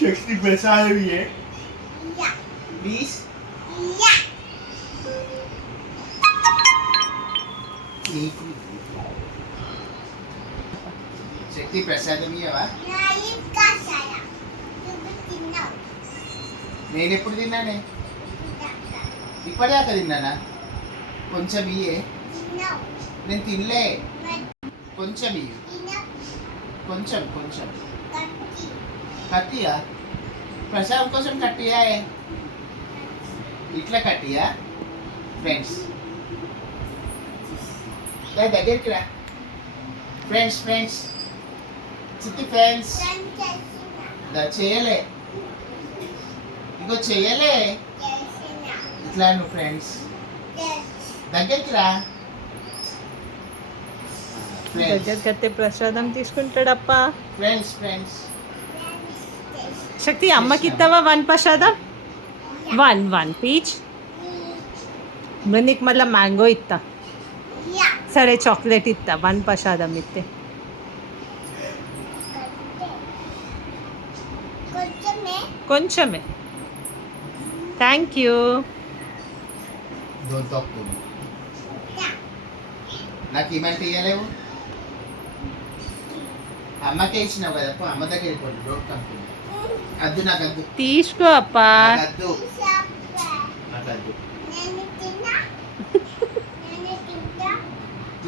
శక్తి ప్రసాదం ప్లీజ్. శక్తి ప్రసాదం ఇయ్యవా? నేను ఎప్పుడు తిన్నానే? ఇప్పటిదాకా తిన్నానా? కొంచెం ఇయ్యే. నేను తినలే. కొంచెం ఇయ్యి. కొంచెం కొంచెం కట్టియా? ప్రసాదం కోసం కట్టియా? ఇట్లా కట్టియా? ఫ్రెండ్స్ దగ్గరికి రా. ఫ్రెండ్స్ ఫ్రెండ్స్ చిట్టి ఫ్రెండ్స్ చేయలే. ఇగో చేయలే. ఇట్లా నువ్వు ఫ్రెండ్స్ దగ్గరికి రా. దగ్గరికి ప్రసాదం తీసుకుంటాడప్పా. ఫ్రెండ్స్ ఫ్రెండ్స్ శక్తి అమ్మకి ఇస్తావా 1 ప్రసాదం? 1 పీచ్. నీకు మళ్ళీ మ్యాంగో ఇస్తా. సరే చాక్లెట్ ఇస్తా 1 ప్రసాదం ఇస్తే. కొంచెమే. Thank you. నాకు ఏమంటే ఇవ్వలేవు. అమ్మకే ఇచ్చినావు కదా, అమ్మ దగ్గర వెళ్ళిపోండి. రోడ్ కంపెనీ అద్దు. నాకు అద్దు. తీసుకో అప్పా. అద్దు. నాకు అద్దు.